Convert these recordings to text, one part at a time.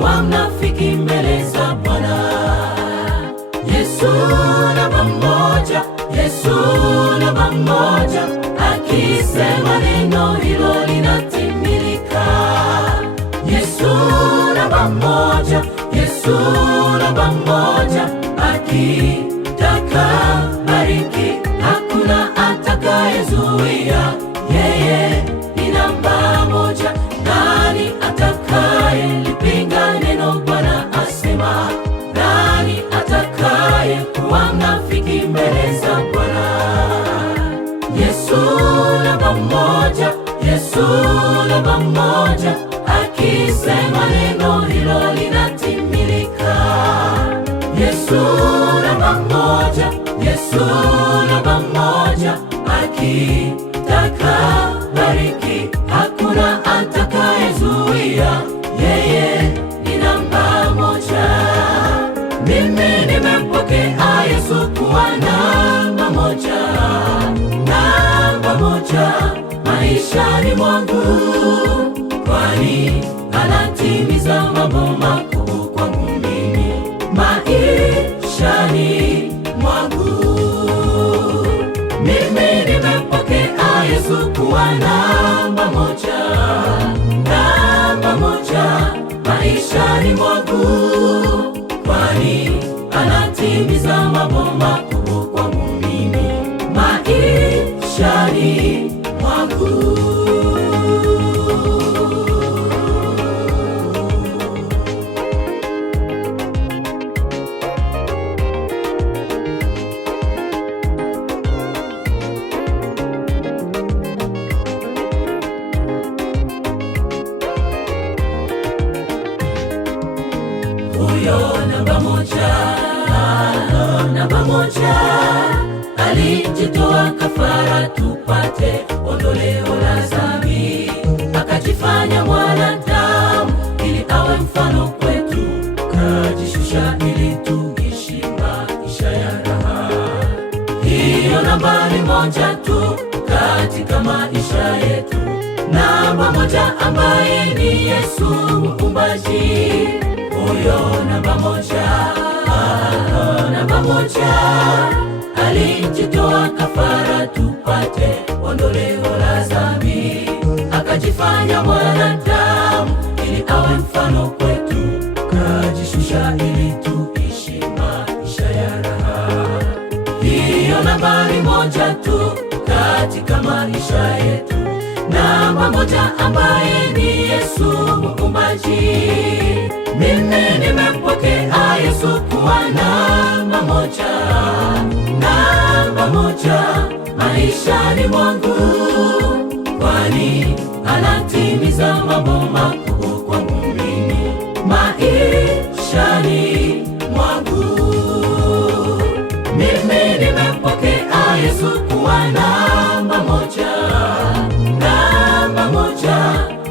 kuwa mnafiki mbele za Bwana. Yesu namba moja, Yesu namba moja, akisema neno hilo linatimilika. Yesu namba moja, Yesu namba moja, akitaka bariki hakuna atakayezuia. Yeye ni namba moja, nani atakaye lipinga neno Bwana asema? Nani atakaye kuwa mnafiki mbele za Bwana? Yesu namba moja, Yesu namba moja, akisema neno hilo linatimilika. Yesu namba moja, Yesu namba moja, akitaka bariki hakuna atakayezuia. Yeye ni namba moja. Mimi nimempokea Yesu kuwa namba moja, namba moja maishani mwangu, kwani anatimiza mambo makuu kwangu mimi maishani mwangu. Mimi nimempokea Yesu kuwa namba moja, namba moja maishani mwangu, kwani anatimiza mambo makuu kwangu mimi maishani mwangu. Huyo namba moja, namba moja, alijitoa kafara tupate ondoleo la dhambi, akajifanya mwanadamu ili awe mfano kwetu, kajishusha ili tuishi maisha ya raha. Hiyo nambari moja tu katika maisha yetu, namba moja ambaye ni Yesu muumbaji. Huyo namba moja, namba moja, alijitoa kafara tupate ondoleo la dhambi, akajifanya mwanadamu ili awe mfano kwetu, kajishusha ili tuishi maisha ya raha. Hiyo nambari moja tu katika maisha yetu, namba moja ambaye ni Yesu muumbaji. Mimi nimempokea Yesu kuwa namba moja, namba moja maishani mwangu, kwani anatimiza mambo makuu kwangu mimi maishani mwangu. Mimi nimempokea Yesu kuwa namba moja, namba moja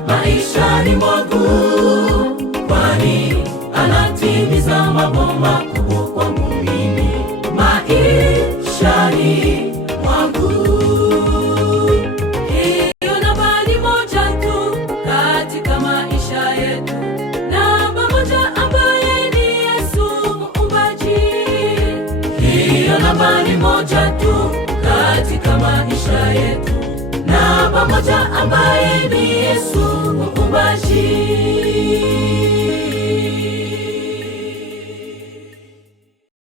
maishani mwangu, kwani anatimiza mambo makuu kwangu mimi maishani mwangu. Hiyo nambari moja tu katika maisha yetu, namba moja ambaye ni Yesu muumbaji. Hiyo nambari moja tu katika maisha yetu, namba moja ambaye ni Yesu muumbaji.